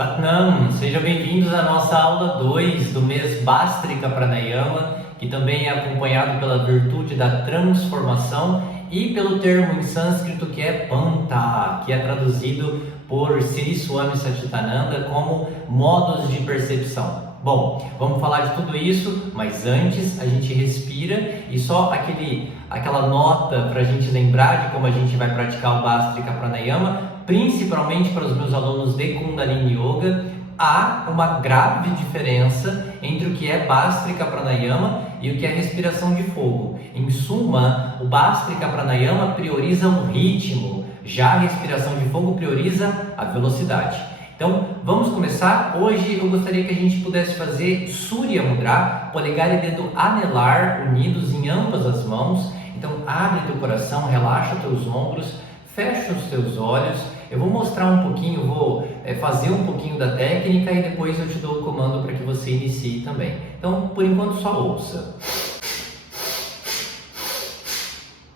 Satnam, sejam bem-vindos à nossa aula 2 do mês Bhastrika Pranayama, que também é acompanhado pela virtude da transformação e pelo termo em sânscrito que é Panta, que é traduzido por Sri Swami Satchidananda como modos de percepção. Bom, vamos falar de tudo isso, mas antes a gente respira e só aquela nota para a gente lembrar de como a gente vai praticar o Bhastrika Pranayama, principalmente para os meus alunos de Kundalini Yoga. Há uma grave diferença entre o que é Bhastrika Pranayama e o que é respiração de fogo. Em suma, o Bhastrika Pranayama prioriza o ritmo, já a respiração de fogo prioriza a velocidade. Então, vamos começar. Hoje eu gostaria que a gente pudesse fazer Surya Mudra, polegar e dedo anelar unidos em ambas as mãos. Então, abre teu coração, relaxa teus ombros, fecha os teus olhos. Eu vou mostrar um pouquinho, vou fazer um pouquinho da técnica e depois eu te dou o comando para que você inicie também. Então, por enquanto, só ouça.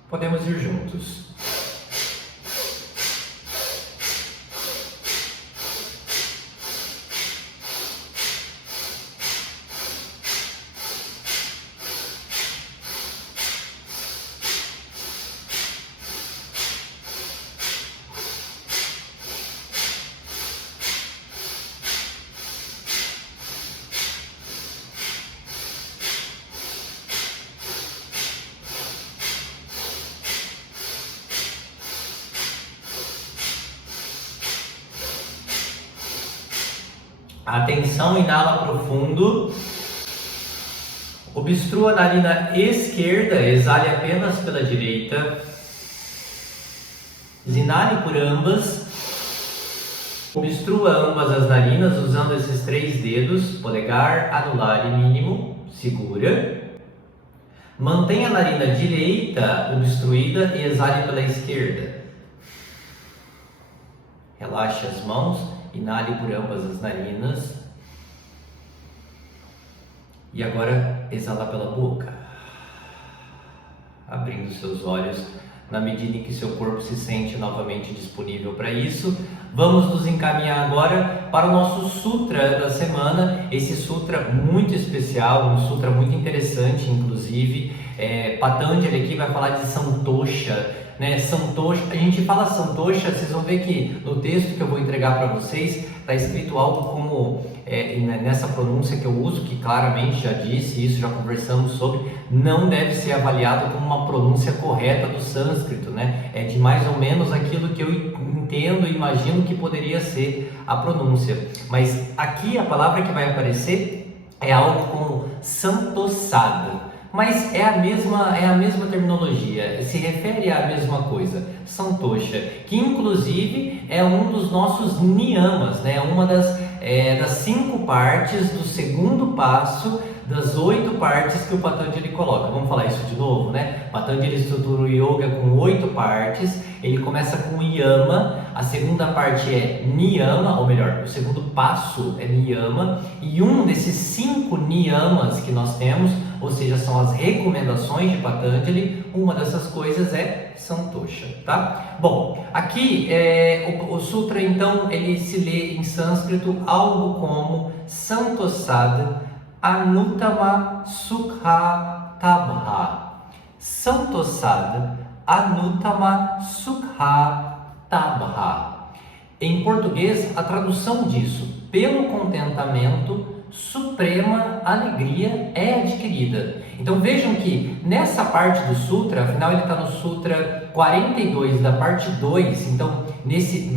Podemos ir juntos. Atenção, inala profundo, obstrua a narina esquerda, exale apenas pela direita, inale por ambas, obstrua ambas as narinas usando esses 3 dedos, polegar, anular e mínimo, segura, mantenha a narina direita obstruída e exale pela esquerda, relaxe as mãos. Inale por ambas as narinas e agora exala pela boca, abrindo seus olhos na medida em que seu corpo se sente novamente disponível para isso. Vamos nos encaminhar agora para o nosso sutra da semana, esse sutra muito especial, um sutra muito interessante, inclusive. Patanjali aqui vai falar de Santosha, né? Santosha, a gente fala Santosha, vocês vão ver que no texto que eu vou entregar para vocês está escrito algo como, nessa pronúncia que eu uso, que claramente já disse isso, já conversamos sobre, não deve ser avaliado como uma pronúncia correta do sânscrito, né? É de mais ou menos aquilo que eu entendo e imagino que poderia ser a pronúncia, mas aqui a palavra que vai aparecer é algo como Santosada. Mas é a mesma terminologia, se refere à mesma coisa, Santosha, que inclusive é um dos nossos niyamas, né? Uma das 5 partes do segundo passo das 8 partes que o Patanjali coloca. Vamos falar isso de novo, né? Patanjali estrutura o yoga com 8 partes, ele começa com yama, a segunda parte é niyama, ou melhor, o segundo passo é niyama, e um desses 5 niyamas que nós temos, ou seja, são as recomendações de Patanjali, uma dessas coisas é Santosha, tá? Bom, aqui o sutra então, ele se lê em sânscrito algo como Santosada Anuttama Sukha Tabha. Santosada Anuttama Sukha Tabha. Em português, a tradução disso, pelo contentamento, suprema alegria é adquirida. Então vejam que nessa parte do sutra, afinal ele está no sutra 42 da parte 2, então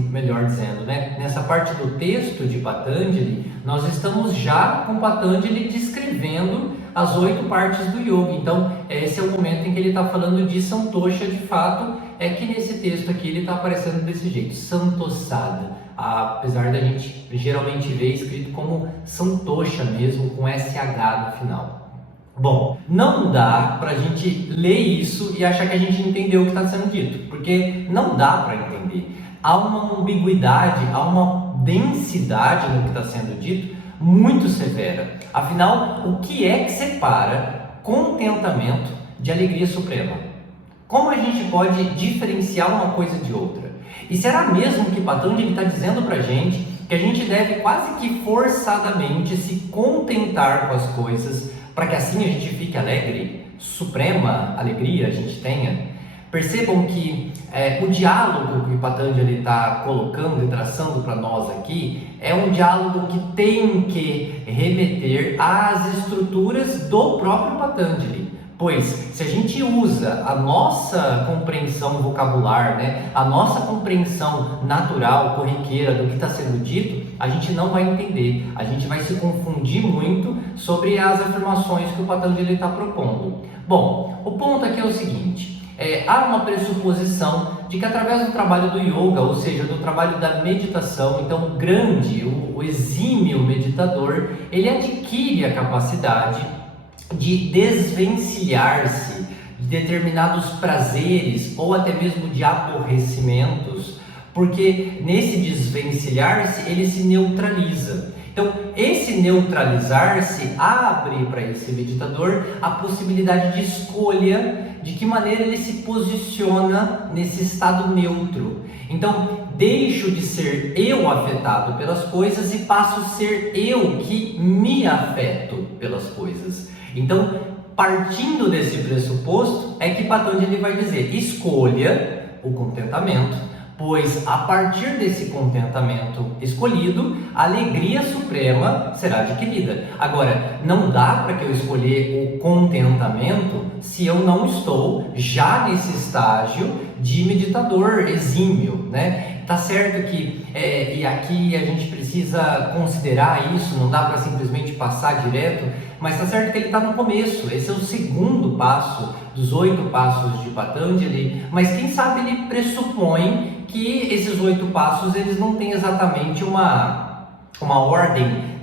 melhor dizendo, né, nessa parte do texto de Patanjali, nós estamos já com Patanjali descrevendo as 8 partes do yoga. Então esse é o momento em que ele está falando de Santosha de fato, é que nesse texto aqui ele está aparecendo desse jeito, Santosada. Apesar da gente geralmente ver escrito como Santosha mesmo, com SH no final. Bom, não dá para a gente ler isso e achar que a gente entendeu o que está sendo dito, porque não dá para entender. Há uma ambiguidade, há uma densidade no que está sendo dito muito severa. Afinal, o que é que separa contentamento de alegria suprema? Como a gente pode diferenciar uma coisa de outra? E será mesmo que Patanjali está dizendo para a gente que a gente deve quase que forçadamente se contentar com as coisas, para que assim a gente fique alegre, suprema alegria a gente tenha. Percebam que o diálogo que o Patanjali está colocando e traçando para nós aqui é um diálogo que tem que remeter às estruturas do próprio Patanjali. Pois, se a gente usa a nossa compreensão vocabular, né, a nossa compreensão natural, corriqueira do que está sendo dito, a gente não vai entender, a gente vai se confundir muito sobre as afirmações que o Patanjali está propondo. Bom, o ponto aqui é o seguinte, há uma pressuposição de que através do trabalho do yoga, ou seja, do trabalho da meditação, então o grande, o exímio meditador, ele adquire a capacidade de desvencilhar-se de determinados prazeres ou até mesmo de aborrecimentos, porque nesse desvencilhar-se ele se neutraliza. Então, esse neutralizar-se abre para esse meditador a possibilidade de escolha de que maneira ele se posiciona nesse estado neutro. Então, deixo de ser eu afetado pelas coisas e passo a ser eu que me afeto pelas coisas. Então, partindo desse pressuposto, é que Patanjali vai dizer, escolha o contentamento, pois a partir desse contentamento escolhido, a alegria suprema será adquirida. Agora, não dá para que eu escolher o contentamento se eu não estou já nesse estágio de meditador exímio, né? Tá certo que, e aqui a gente precisa considerar isso, não dá para simplesmente passar direto, mas tá certo que ele está no começo, esse é o segundo passo dos 8 passos de Patanjali, mas quem sabe ele pressupõe que esses 8 passos eles não têm exatamente uma ordem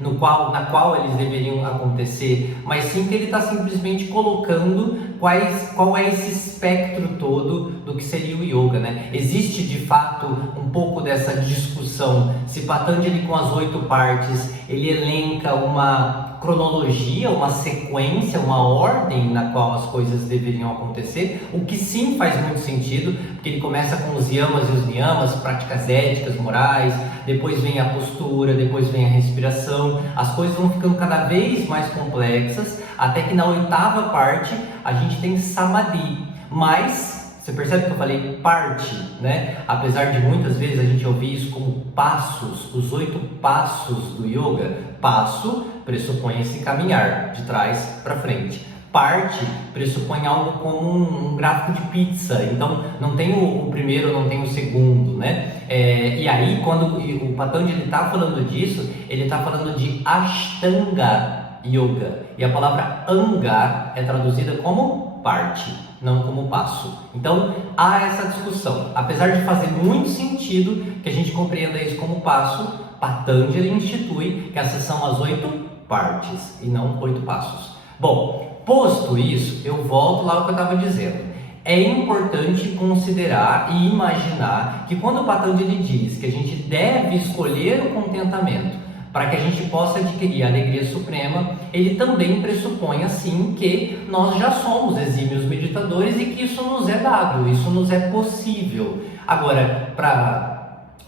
na qual eles deveriam acontecer, mas sim que ele está simplesmente colocando qual é esse espectro todo do que seria o yoga, né? Existe de fato um pouco dessa discussão se Patanjali com as 8 partes ele elenca uma cronologia, uma sequência, uma ordem na qual as coisas deveriam acontecer, o que sim faz muito sentido, porque ele começa com os yamas e os niyamas, práticas éticas, morais, depois vem a postura, depois vem a respiração, as coisas vão ficando cada vez mais complexas, até que na 8ª parte a gente tem samadhi, mas você percebe que eu falei parte, né? Apesar de muitas vezes a gente ouvir isso como passos, os 8 passos do yoga. Passo pressupõe esse caminhar de trás para frente. Parte pressupõe algo como um gráfico de pizza, então não tem o primeiro, não tem o segundo, né? E aí quando o Patanjali está falando disso, ele está falando de Ashtanga Yoga, e a palavra Anga é traduzida como parte, não como passo. Então há essa discussão, apesar de fazer muito sentido que a gente compreenda isso como passo, Patanjali institui que essas são as 8 partes e não 8 passos. Bom, posto isso, eu volto lá ao que eu estava dizendo. É importante considerar e imaginar que quando o Patanjali diz que a gente deve escolher o contentamento para que a gente possa adquirir a alegria suprema, ele também pressupõe assim que nós já somos exímios meditadores e que isso nos é dado, isso nos é possível. Agora, para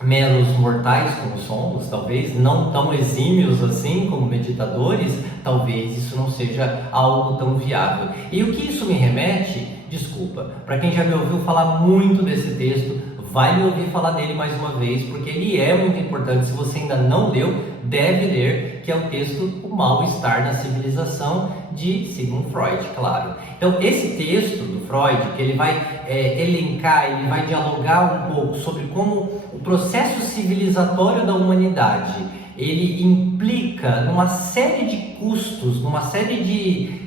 meros mortais como somos, talvez não tão exímios assim como meditadores, talvez isso não seja algo tão viável. E o que isso me remete, desculpa, para quem já me ouviu falar muito desse texto, vai me ouvir falar dele mais uma vez, porque ele é muito importante. Se você ainda não leu, deve ler, que é o texto O Mal-Estar na Civilização, de Sigmund Freud, claro. Então, esse texto do Freud, que ele vai elencar, ele vai dialogar um pouco sobre como o processo civilizatório da humanidade, ele implica numa série de custos, numa série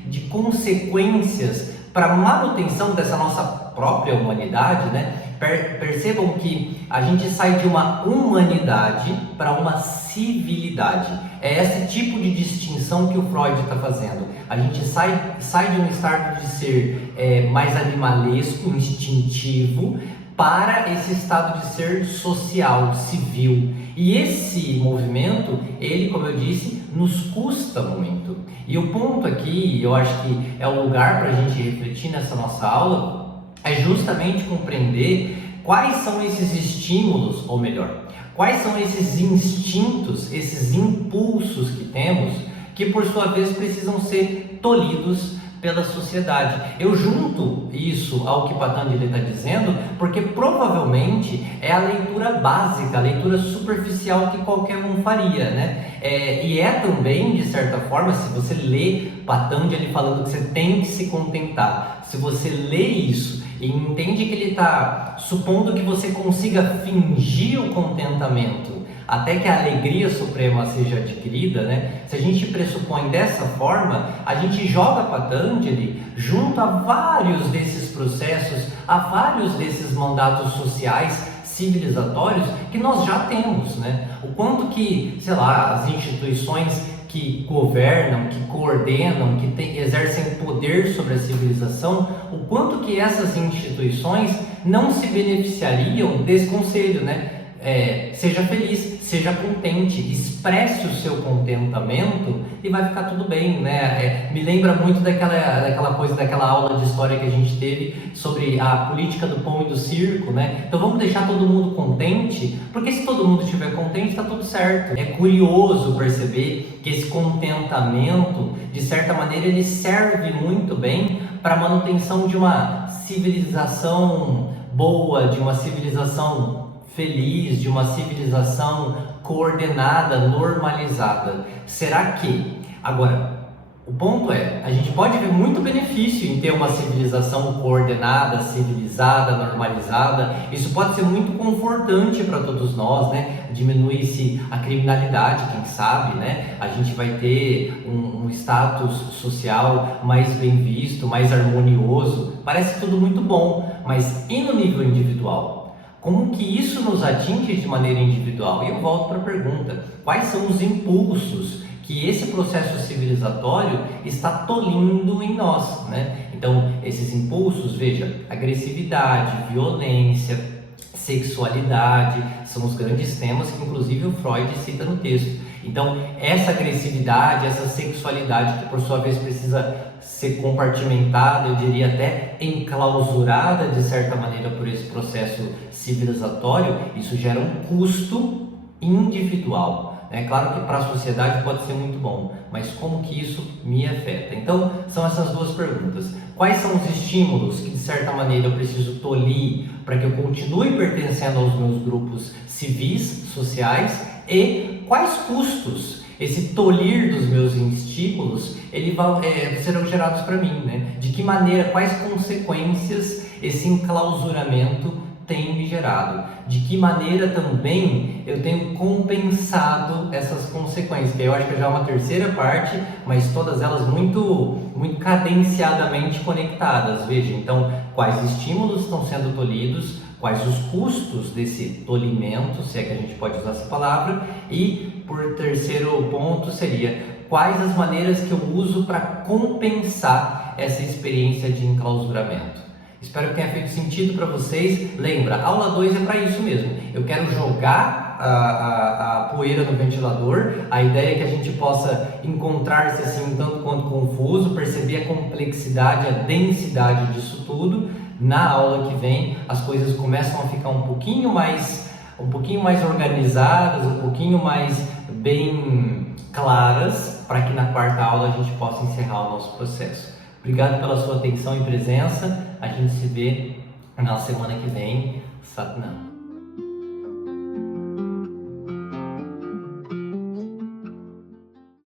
de consequências para a manutenção dessa nossa própria humanidade, né? Percebam que a gente sai de uma humanidade para uma civilidade. É esse tipo de distinção que o Freud está fazendo. A gente sai de um estado de ser mais animalesco, instintivo, para esse estado de ser social, civil. E esse movimento, ele, como eu disse, nos custa muito. E o ponto aqui, eu acho que é o lugar para a gente refletir nessa nossa aula, é justamente compreender quais são esses estímulos, ou melhor, Quais são esses instintos, esses impulsos que temos, que por sua vez precisam ser tolhidos pela sociedade? Eu junto isso ao que Patanjali está dizendo, porque provavelmente é a leitura básica, a leitura superficial que qualquer um faria, né? E é também, de certa forma, se você lê Patanjali falando que você tem que se contentar, se você lê isso e entende que ele está supondo que você consiga fingir o contentamento até que a alegria suprema seja adquirida, né? Se a gente pressupõe dessa forma, a gente joga Patanjali junto a vários desses processos, a vários desses mandatos sociais civilizatórios que nós já temos, né? O quanto que, sei lá, as instituições que governam, que coordenam, que exercem poder sobre a civilização, o quanto que essas instituições não se beneficiariam desse conselho, né? Seja feliz, seja contente, expresse o seu contentamento e vai ficar tudo bem, né? Me lembra muito daquela aula de história que a gente teve sobre a política do pão e do circo, né? Então vamos deixar todo mundo contente, porque se todo mundo estiver contente, está tudo certo. É curioso perceber que esse contentamento, de certa maneira, ele serve muito bem para a manutenção de uma civilização boa, de uma civilização feliz, de uma civilização coordenada, normalizada. Será que? Agora, o ponto é, a gente pode ver muito benefício em ter uma civilização coordenada, civilizada, normalizada. Isso pode ser muito confortante para todos nós, né? Diminui-se a criminalidade, quem sabe, né? A gente vai ter um status social mais bem visto, mais harmonioso. Parece tudo muito bom, mas e no nível individual? Como que isso nos atinge de maneira individual? E eu volto para a pergunta: quais são os impulsos que esse processo civilizatório está tolhindo em nós, né? Então, esses impulsos, veja, agressividade, violência, sexualidade, são os grandes temas que inclusive o Freud cita no texto. Então, essa agressividade, essa sexualidade que por sua vez precisa ser compartimentada, eu diria até enclausurada de certa maneira por esse processo civilizatório, isso gera um custo individual. É claro que para a sociedade pode ser muito bom, mas como que isso me afeta? Então, são essas duas perguntas. Quais são os estímulos que de certa maneira eu preciso tolir para que eu continue pertencendo aos meus grupos civis, sociais, e quais custos esse tolir dos meus estímulos serão gerados para mim, né? De que maneira, quais consequências esse enclausuramento tem me gerado? De que maneira também eu tenho compensado essas consequências? Que eu acho que já é uma terceira parte, mas todas elas muito cadenciadamente conectadas. Veja, então, quais estímulos estão sendo tolhidos, quais os custos desse tolimento, se é que a gente pode usar essa palavra, e por terceiro ponto seria quais as maneiras que eu uso para compensar essa experiência de enclausuramento. Espero que tenha feito sentido para vocês. Lembra, a aula 2 é para isso mesmo. Eu quero jogar a poeira no ventilador. A ideia é que a gente possa encontrar-se assim um tanto quanto confuso, perceber a complexidade, a densidade disso tudo. Na aula que vem, as coisas começam a ficar um pouquinho mais organizadas, um pouquinho mais bem claras, para que na quarta aula a gente possa encerrar o nosso processo. Obrigado pela sua atenção e presença. A gente se vê na semana que vem. Satnam.